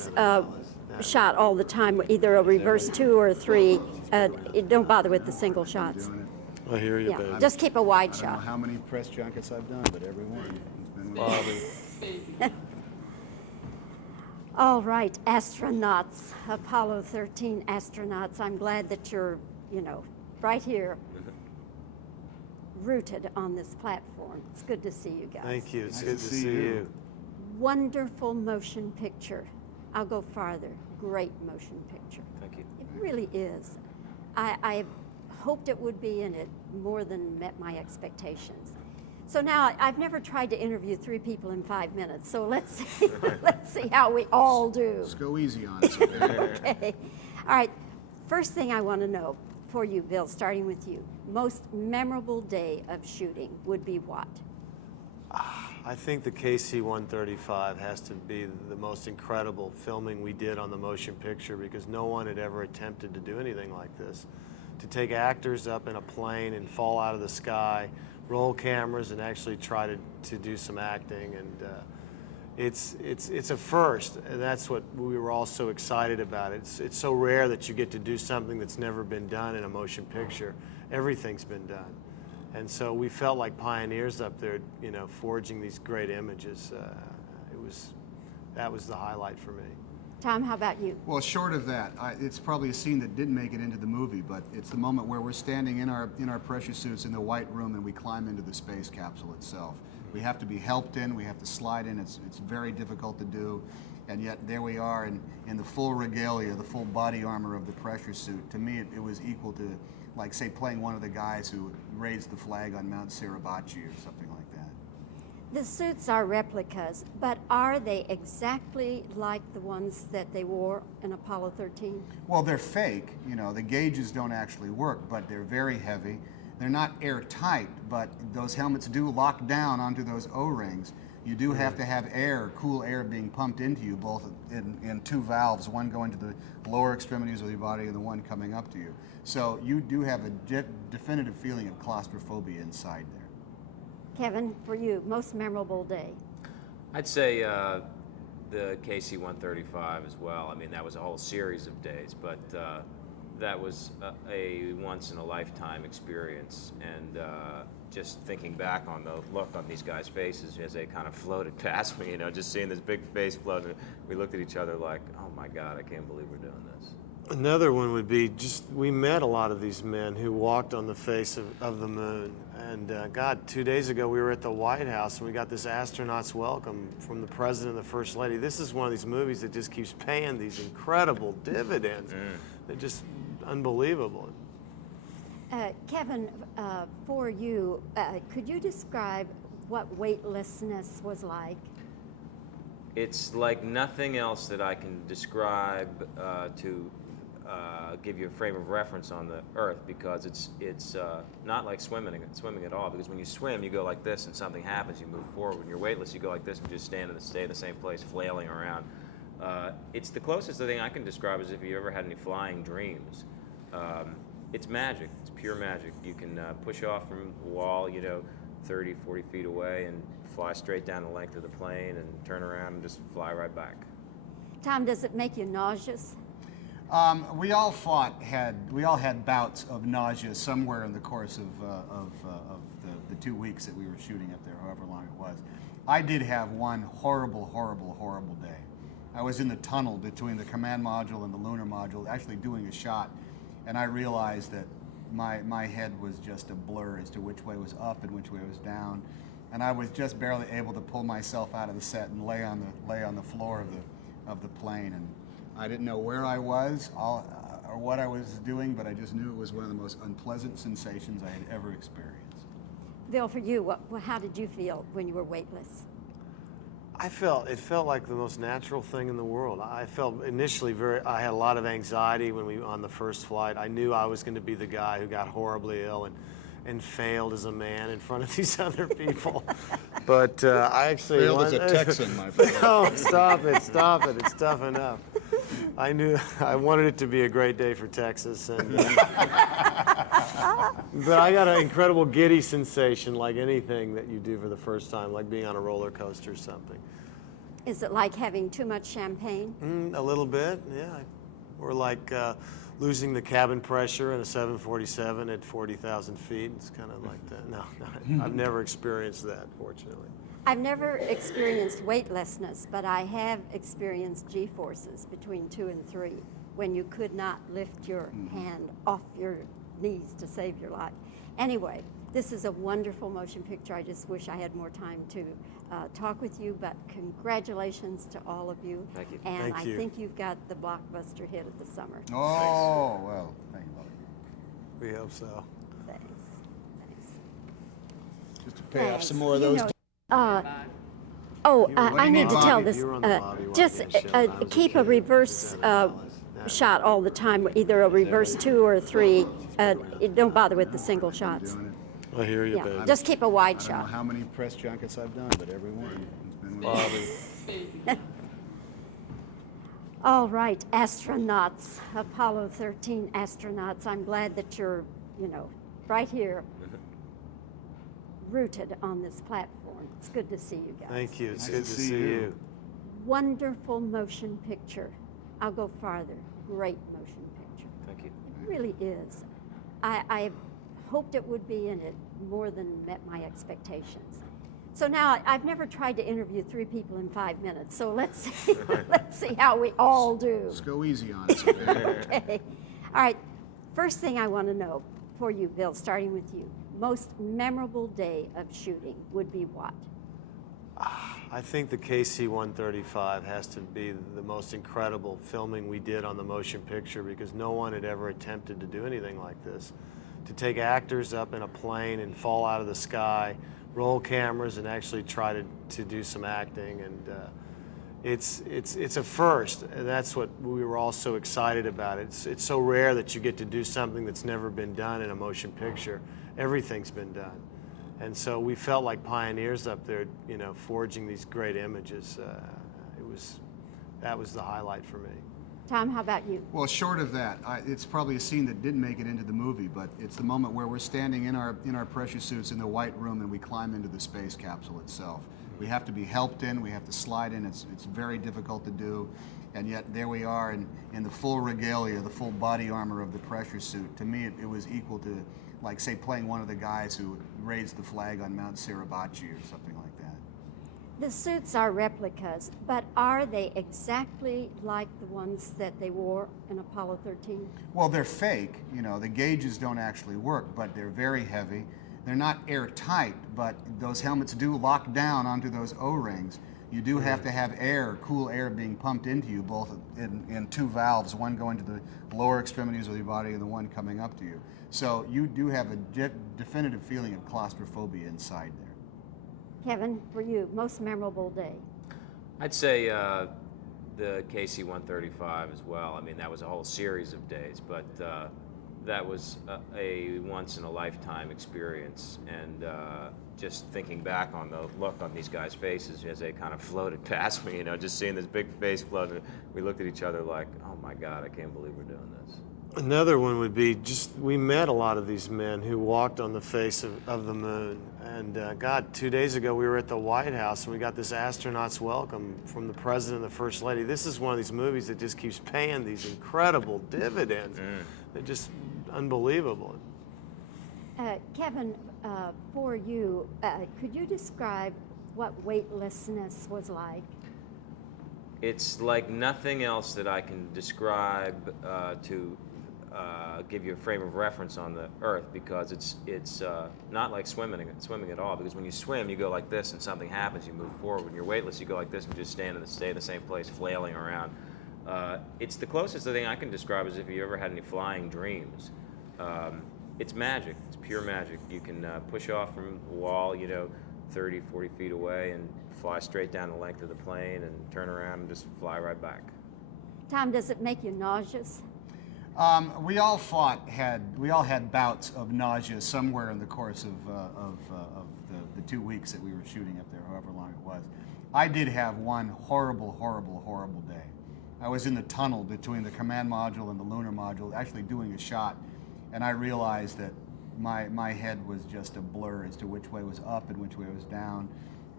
reverse shot all the time, either a reverse 2 or a 3. Don't bother with the single shots. I hear you, Yeah, baby. just keep a wide I don't know shot. how many press junkets I've done, but every one has been Bobbie. All right, astronauts, Apollo 13 astronauts. I'm glad that you're, right here, rooted on this platform. It's good to see you guys. Thank you. It's Nice good to to see see you. you. Wonderful motion picture. I'll go farther. Great motion picture. Thank you. It really is. I hoped it would be, and it more than met my expectations. So now I've never tried to interview 3 people in 5 minutes. So let's see how we all do. Let's go easy on us. Okay? Okay. All right. First thing I want to know for you, Bill, starting with you. Most memorable day of shooting would be what? I think the KC-135 has to be the most incredible filming we did on the motion picture, because no one had ever attempted to do anything like this. To take actors up in a plane and fall out of the sky, roll cameras, and actually try to do some acting, and it's a first, and that's what we were all so excited about. It's so rare that you get to do something that's never been done in a motion picture. Everything's been done. And so we felt like pioneers up there, forging these great images. That was the highlight for me. Tom, how about you? Well, short of that, it's probably a scene that didn't make it into the movie, but it's the moment where we're standing in our pressure suits in the white room and we climb into the space capsule itself. We have to be helped in, we have to slide in, it's very difficult to do, and yet there we are in the full regalia, the full body armor of the pressure suit. To me, it was equal to, like, say, playing one of the guys who raised the flag on Mount Suribachi or something like that. The suits are replicas, but are they exactly like the ones that they wore in Apollo 13? Well, they're fake. The gauges don't actually work, but they're very heavy. They're not airtight, but those helmets do lock down onto those O-rings. You do have to have air, cool air being pumped into you, both in 2 valves, one going to the lower extremities of your body and the one coming up to you. So you do have a definitive feeling of claustrophobia inside there. Kevin, for you, most memorable day? I'd say the KC-135 as well. I mean, that was a whole series of days, but that was a once-in-a-lifetime experience. And just thinking back on the look on these guys' faces as they kind of floated past me, just seeing this big face floating, we looked at each other like, oh my God, I can't believe we're doing this. Another one would be we met a lot of these men who walked on the face of the moon. And God, 2 days ago we were at the White House and we got this astronaut's welcome from the President and the First Lady. This is one of these movies that just keeps paying these incredible dividends. They're just unbelievable. Kevin, for you, could you describe what weightlessness was like? It's like nothing else that I can describe to give you a frame of reference on the Earth, because it's not like swimming at all. Because when you swim, you go like this, and something happens, you move forward. When you're weightless, you go like this and just stay in the same place, flailing around. It's the closest thing I can describe as if you ever had any flying dreams. It's magic. It's pure magic. You can push off from the wall, 30, 40 feet away, and fly straight down the length of the plane and turn around and just fly right back. Tom, does it make you nauseous? We all had bouts of nausea somewhere in the course of the 2 weeks that we were shooting up there, however long it was. I did have one horrible, horrible, horrible day. I was in the tunnel between the command module and the lunar module, actually doing a shot, and I realized that my head was just a blur as to which way was up and which way was down, and I was just barely able to pull myself out of the set and lay on the floor of the plane, and I didn't know where I was or what I was doing, but I just knew it was one of the most unpleasant sensations I had ever experienced. Bill, for you, how did you feel when you were weightless? It felt like the most natural thing in the world. I felt initially I had a lot of anxiety on the first flight. I knew I was going to be the guy who got horribly ill and failed as a man in front of these other people. But I actually failed as a Texan, my friend. Oh, stop it! It's tough enough. I knew I wanted it to be a great day for Texas, and but I got an incredible giddy sensation, like anything that you do for the first time, like being on a roller coaster or something. Is it like having too much champagne? A little bit, yeah. Or like losing the cabin pressure in a 747 at 40,000 feet. It's kind of like that. No, I've never experienced that, fortunately. I've never experienced weightlessness, but I have experienced G-forces between 2 and 3 when you could not lift your hand off your knees to save your life. Anyway, this is a wonderful motion picture. I just wish I had more time to talk with you, but congratulations to all of you. Thank you. And Thank you. I think you've got the blockbuster hit of the summer. Oh, well, thank you, Bobbie. We hope so. Thanks. Thanks. Just to pay off Thanks. some more of You those. know, What do I you need to mean? tell this. You were on the Bobbie Just Wygant show. I was keep a kid. reverse Yeah. shot all the time, either a reverse 2 or 3. Don't bother with the single shots. Doing it. I hear you, Yeah, babe. just keep a wide I don't know shot. how many press junkets I've done, but every one has been with All right, astronauts, Apollo 13 astronauts. I'm glad that you're, right here, rooted on this platform. It's good to see you guys. Thank you. It's Nice good to to see see you. you. Wonderful motion picture. I'll go farther. Great motion picture. Thank you. It really is. I hoped it would be, and it more than met my expectations. So now I've never tried to interview 3 people in 5 minutes. So let's see, let's see how we all do. Just go easy on us, okay? Okay. All right. First thing I want to know for you, Bill, starting with you, most memorable day of shooting would be what? I think the KC-135 has to be the most incredible filming we did on the motion picture because no one had ever attempted to do anything like this. To take actors up in a plane and fall out of the sky, roll cameras and actually try to do some acting, and it's a first, and that's what we were all so excited about. It's so rare that you get to do something that's never been done in a motion picture. Everything's been done. And so we felt like pioneers up there, forging these great images. That was the highlight for me. Tom, how about you? Well, short of that, it's probably a scene that didn't make it into the movie, but it's the moment where we're standing in our pressure suits in the white room and we climb into the space capsule itself. We have to be helped in, we have to slide in, it's very difficult to do, and yet there we are in the full regalia, the full body armor of the pressure suit. To me, it was equal to, like, say, playing one of the guys who raised the flag on Mount Suribachi or something like that. The suits are replicas, but are they exactly like the ones that they wore in Apollo 13? Well, they're fake. The gauges don't actually work, but they're very heavy. They're not airtight, but those helmets do lock down onto those O-rings. You do have to have air, cool air being pumped into you, both in 2 valves, one going to the lower extremities of your body and the one coming up to you. So you do have a definitive feeling of claustrophobia inside there. Kevin, for you, most memorable day? I'd say the KC-135 as well. I mean, that was a whole series of days, but that was a once-in-a-lifetime experience. And just thinking back on the look on these guys' faces as they kind of floated past me, just seeing this big face floating, we looked at each other like, oh my God, I can't believe we're doing this. Another one would be we met a lot of these men who walked on the face of the moon. And God, 2 days ago we were at the White House and we got this astronaut's welcome from the President and the First Lady. This is one of these movies that just keeps paying these incredible dividends. They're just unbelievable. Kevin, for you, could you describe what weightlessness was like? It's like nothing else that I can describe to give you a frame of reference on the Earth, because it's not like swimming at all. Because when you swim, you go like this, and something happens. You move forward. When you're weightless, you go like this and just stay in the same place, flailing around. It's the closest thing I can describe as if you ever had any flying dreams. It's magic. It's pure magic. You can push off from the wall, 30, 40 feet away, and fly straight down the length of the plane and turn around and just fly right back. Tom, does it make you nauseous? We all had bouts of nausea somewhere in the course of the 2 weeks that we were shooting up there, however long it was. I did have one horrible, horrible, horrible day. I was in the tunnel between the command module and the lunar module, actually doing a shot, and I realized that my head was just a blur as to which way was up and which way was down.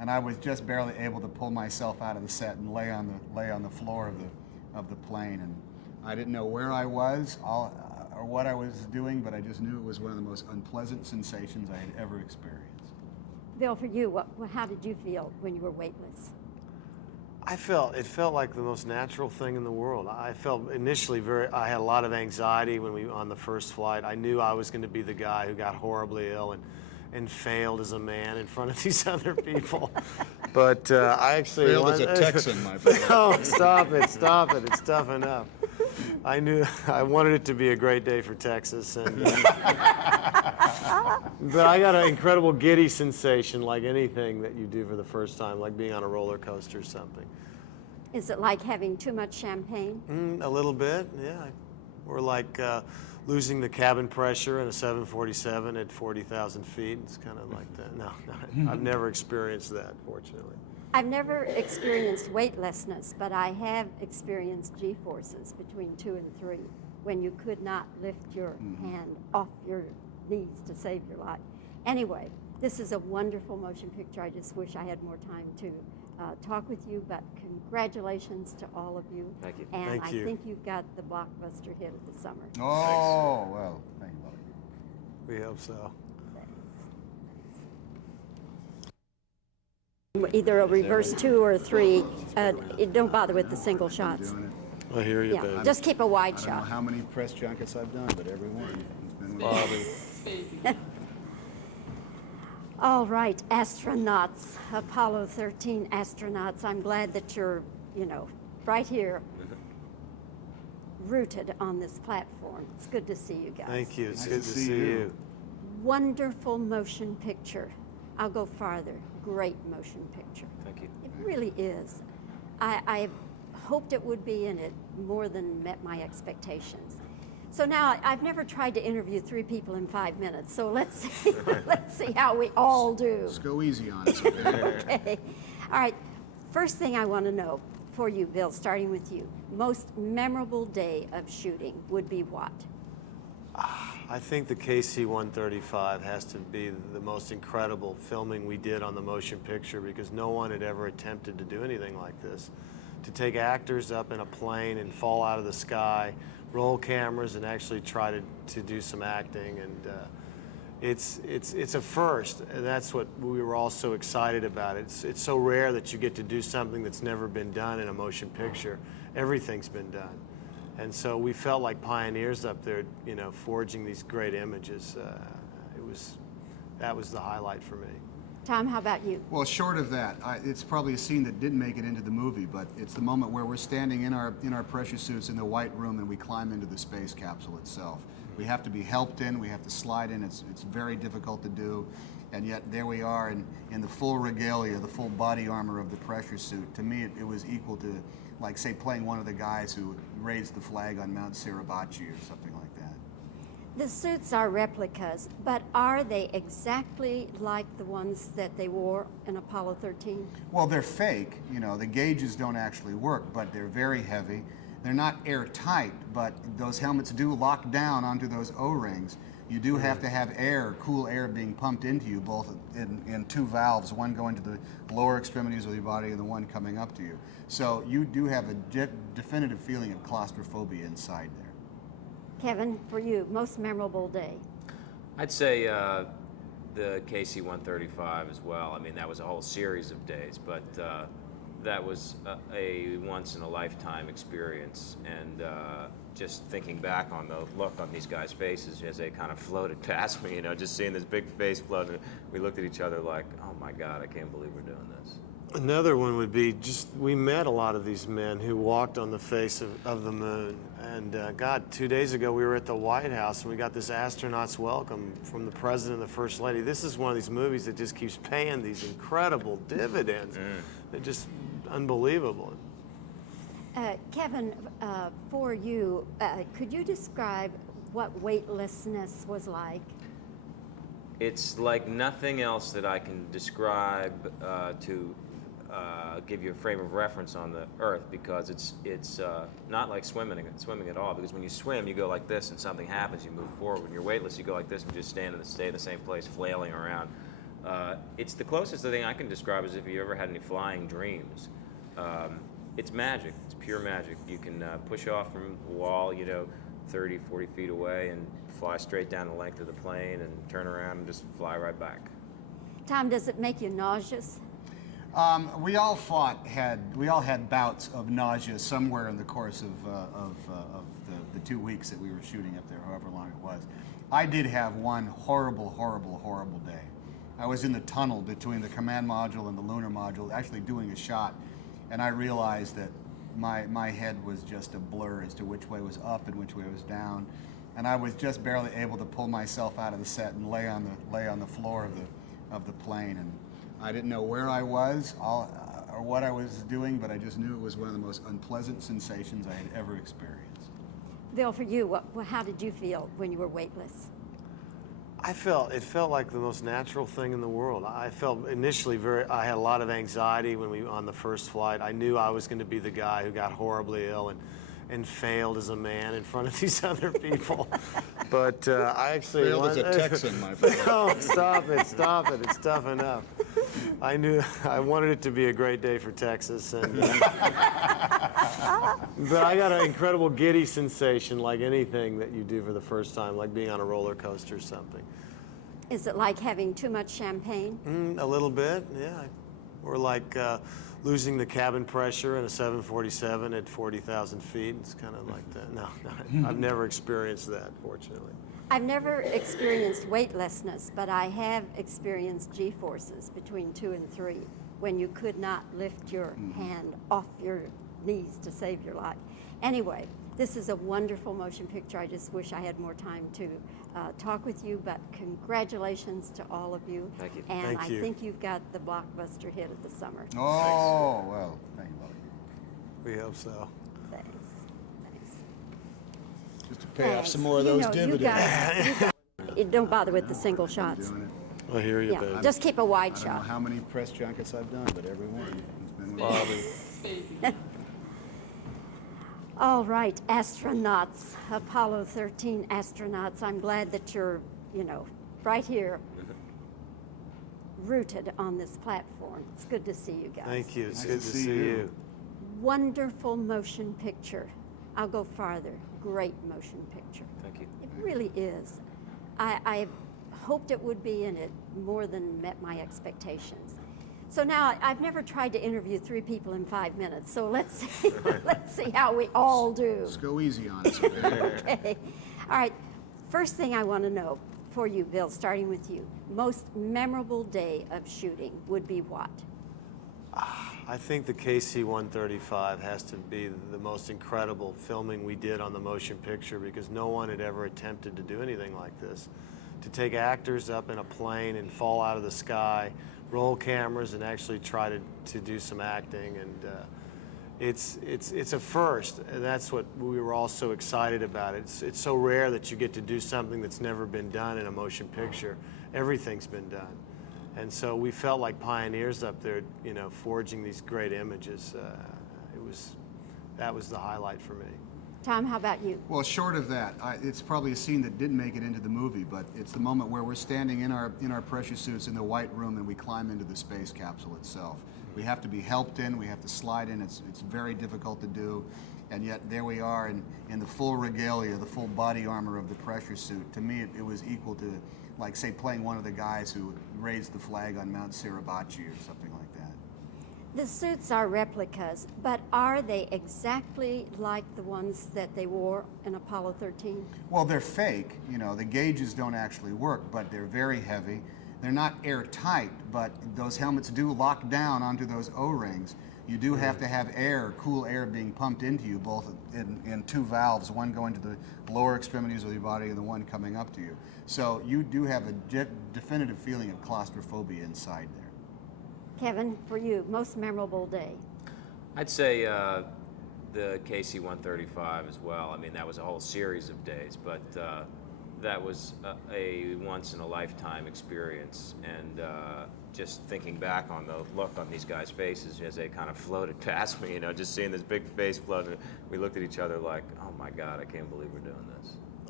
and I was just barely able to pull myself out of the set and lay on the floor of the plane. And I didn't know where I was or what I was doing, but I just knew it was one of the most unpleasant sensations I had ever experienced. Bill, for you, how did you feel when you were weightless? It felt like the most natural thing in the world. I felt initially I had a lot of anxiety on the first flight. I knew I was going to be the guy who got horribly ill and failed as a man in front of these other people. But I actually failed as a Texan, my friend. Oh, stop it, it's tough enough. I knew I wanted it to be a great day for Texas, and but I got an incredible giddy sensation, like anything that you do for the first time, like being on a roller coaster or something. Is it like having too much champagne? A little bit, yeah. Or like losing the cabin pressure in a 747 at 40,000 feet. It's kind of like that. No, I've never experienced that, fortunately. I've never experienced weightlessness, but I have experienced G-forces between 2 and 3 when you could not lift your hand off your knees to save your life. Anyway, this is a wonderful motion picture. I just wish I had more time to talk with you, but congratulations to all of you. Thank you. And Thank you. I think you've got the blockbuster hit of the summer. Oh, well, thank you, Bobbie. We hope so. Either a reverse 2 or 3. Don't bother with the single shots. Doing it. I hear you, Yeah, baby. just keep a wide I don't know shot. how many press junkets I've done, but every one has been with Bobbie. All right, astronauts, Apollo 13 astronauts. I'm glad that you're, right here, rooted on this platform. It's good to see you guys. Thank you. It's Nice good to see you. Wonderful motion picture. I'll go farther. Great motion picture. Thank you. It really is. I hoped it would be, and it more than met my expectations. So now I've never tried to interview 3 people in 5 minutes. So let's see how we all do. Just go easy on us, okay? Okay. All right. First thing I want to know for you, Bill, starting with you, most memorable day of shooting would be what? I think the KC-135 has to be the most incredible filming we did on the motion picture, because no one had ever attempted to do anything like this. To take actors up in a plane and fall out of the sky, roll cameras, and actually try to do some acting, and it's a first, and that's what we were all so excited about. It's so rare that you get to do something that's never been done in a motion picture. Everything's been done. And so we felt like pioneers up there, forging these great images. That was the highlight for me. Tom, how about you? Well, short of that, it's probably a scene that didn't make it into the movie, but it's the moment where we're standing in our pressure suits in the white room and we climb into the space capsule itself. We have to be helped in, we have to slide in, it's very difficult to do, and yet there we are in the full regalia, the full body armor of the pressure suit. To me, it was equal to, like, say, playing one of the guys who raised the flag on Mount Suribachi or something like that. The suits are replicas, but are they exactly like the ones that they wore in Apollo 13? Well, they're fake. The gauges don't actually work, but they're very heavy. They're not airtight, but those helmets do lock down onto those O-rings. You do have to have air, cool air being pumped into you, both in 2 valves, one going to the lower extremities of your body and the one coming up to you. So you do have a definitive feeling of claustrophobia inside there. Kevin, for you, most memorable day? I'd say the KC-135 as well. I mean, that was a whole series of days, but that was a once-in-a-lifetime experience. And just thinking back on the look on these guys' faces as they kind of floated past me, just seeing this big face floating, we looked at each other like, oh my God, I can't believe we're doing this. Another one would be we met a lot of these men who walked on the face of the moon. And God, 2 days ago we were at the White House and we got this astronaut's welcome from the President and the First Lady. This is one of these movies that just keeps paying these incredible dividends. They're just unbelievable. Kevin, for you, could you describe what weightlessness was like? It's like nothing else that I can describe to give you a frame of reference on the Earth, because it's not like swimming at all. Because when you swim, you go like this, and something happens. You move forward. When you're weightless, you go like this and just stay in the same place, flailing around. It's the closest thing I can describe as if you ever had any flying dreams. It's magic. It's pure magic. You can push off from the wall, 30, 40 feet away and fly straight down the length of the plane and turn around and just fly right back. Tom, does it make you nauseous? We all had bouts of nausea somewhere in the course of the 2 weeks that we were shooting up there, however long it was. I did have one horrible, horrible, horrible day. I was in the tunnel between the command module and the lunar module, actually doing a shot, and I realized that my head was just a blur as to which way was up and which way was down, and I was just barely able to pull myself out of the set and lay on the floor of the plane, and I didn't know where I was or what I was doing, but I just knew it was one of the most unpleasant sensations I had ever experienced. Bill, for you, how did you feel when you were weightless? It felt like the most natural thing in the world. I felt initially I had a lot of anxiety on the first flight. I knew I was going to be the guy who got horribly ill and failed as a man in front of these other people. But I actually Failed as a Texan, my friend. Oh, stop it, it's tough enough. I knew I wanted it to be a great day for Texas, and but I got an incredible giddy sensation, like anything that you do for the first time, like being on a roller coaster or something. Is it like having too much champagne? A little bit, yeah. Or like losing the cabin pressure in a 747 at 40,000 feet. It's kind of like that. No, I've never experienced that, fortunately. I've never experienced weightlessness, but I have experienced G-forces between 2 and 3 when you could not lift your hand off your knees to save your life. Anyway, this is a wonderful motion picture. I just wish I had more time to talk with you, but congratulations to all of you. Thank you. And Thank you. I think you've got the blockbuster hit of the summer. Oh, well, thank you, Bobbie. We hope so. Thanks. Thanks. Just to pay off Thanks. some more of You those know, dividends. you guys, don't bother with the single shots. Doing it. I hear you, Yeah, baby. just keep a wide I don't know shot. how many press junkets I've done, but every one has been with Bobbie. All right, astronauts, Apollo 13 astronauts. I'm glad that you're, right here, rooted on this platform. It's good to see you guys. Thank you. It's Nice good to to see see you. you. Wonderful motion picture. I'll go farther. Great motion picture. Thank you. It really is. I hoped it would be, and it more than met my expectations. So now I've never tried to interview 3 people in 5 minutes. So let's see how we all do. Let's go easy on us. Okay. All right. First thing I want to know for you, Bill, starting with you, most memorable day of shooting would be what? I think the KC-135 has to be the most incredible filming we did on the motion picture, because no one had ever attempted to do anything like this. To take actors up in a plane and fall out of the sky, roll cameras, and actually try to do some acting, and it's a first, and that's what we were all so excited about. It's so rare that you get to do something that's never been done in a motion picture. Everything's been done. And so we felt like pioneers up there, forging these great images. That was the highlight for me. Tom, how about you? Well, short of that, it's probably a scene that didn't make it into the movie, but it's the moment where we're standing in our pressure suits in the white room and we climb into the space capsule itself. We have to be helped in, we have to slide in, it's very difficult to do, and yet there we are in the full regalia, the full body armor of the pressure suit. To me, it was equal to, like, say, playing one of the guys who raised the flag on Mount Suribachi or something like that. The suits are replicas, but are they exactly like the ones that they wore in Apollo 13? Well, they're fake. The gauges don't actually work, but they're very heavy. They're not airtight, but those helmets do lock down onto those O-rings. You do have to have air, cool air being pumped into you, both in 2 valves, one going to the lower extremities of your body and the one coming up to you. So you do have a definitive feeling of claustrophobia inside there. Kevin, for you, most memorable day? I'd say the KC-135 as well. I mean, that was a whole series of days, but that was a once-in-a-lifetime experience. And just thinking back on the look on these guys' faces as they kind of floated past me, just seeing this big face float, we looked at each other like, oh my God, I can't believe we're doing this.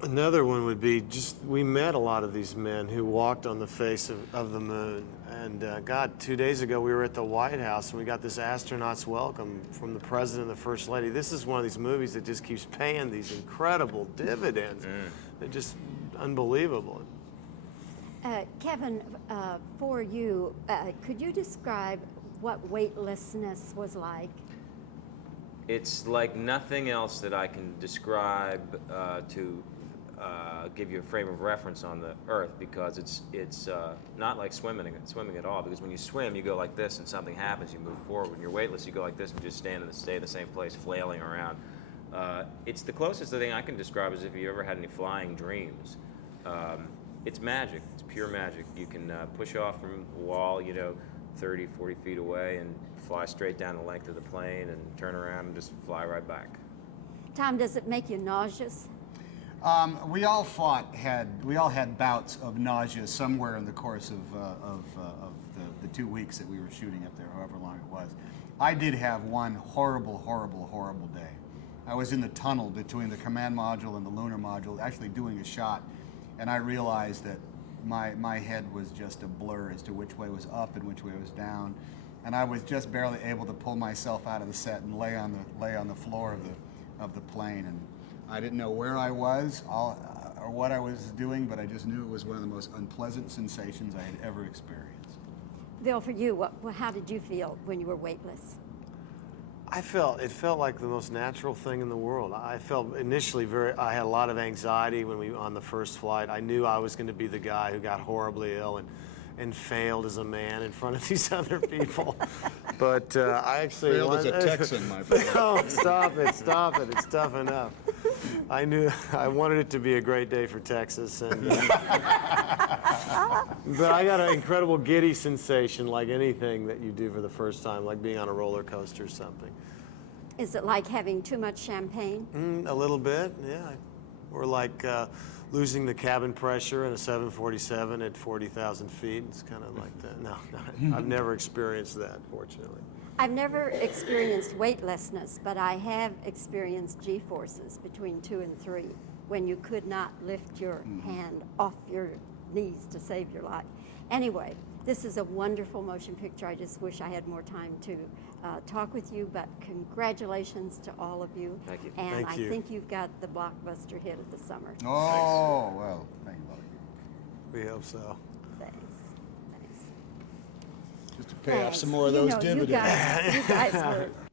Another one would be just, we met a lot of these men who walked on the face of the moon. And God, 2 days ago we were at the White House and we got this astronaut's welcome from the President and the First Lady. This is one of these movies that just keeps paying these incredible dividends. They're just unbelievable. Kevin, for you, could you describe what weightlessness was like? It's like nothing else that I can describe to give you a frame of reference on the earth, because it's not like swimming at all. Because when you swim, you go like this and something happens, you move forward. When you're weightless, you go like this and just stay in the same place, flailing around. It's the closest thing I can describe is if you ever had any flying dreams. It's magic. It's pure magic. You can push off from the wall, 30, 40 feet away and fly straight down the length of the plane and turn around and just fly right back. Tom, does it make you nauseous? We all had bouts of nausea somewhere in the course of the 2 weeks that we were shooting up there, however long it was. I did have one horrible day. I was in the tunnel between the command module and the lunar module, actually doing a shot, and I realized that my head was just a blur as to which way was up and which way was down, and I was just barely able to pull myself out of the set and lay on the floor of the plane, and I didn't know where I was or what I was doing, but I just knew it was one of the most unpleasant sensations I had ever experienced. Bill, for you, how did you feel when you were weightless? It felt like the most natural thing in the world. I felt initially I had a lot of anxiety on the first flight. I knew I was going to be the guy who got horribly ill and failed as a man in front of these other people. But I actually failed as a Texan, my friend. Oh, stop it! It's tough enough. I wanted it to be a great day for Texas, and but I got an incredible giddy sensation, like anything that you do for the first time, like being on a roller coaster or something. Is it like having too much champagne? A little bit, yeah. Or like losing the cabin pressure in a 747 at 40,000 feet. It's kind of like that. No, I've never experienced that, fortunately. I've never experienced weightlessness, but I have experienced G-forces between 2 and 3, when you could not lift your hand off your knees to save your life. Anyway, this is a wonderful motion picture. I just wish I had more time to talk with you, but congratulations to all of you. Thank you. And Thank you. I think you've got the blockbuster hit of the summer. Oh, well, thank you, Bobbie. We hope so. Thanks. Just to pay off Thanks. some more of those dividends. You guys were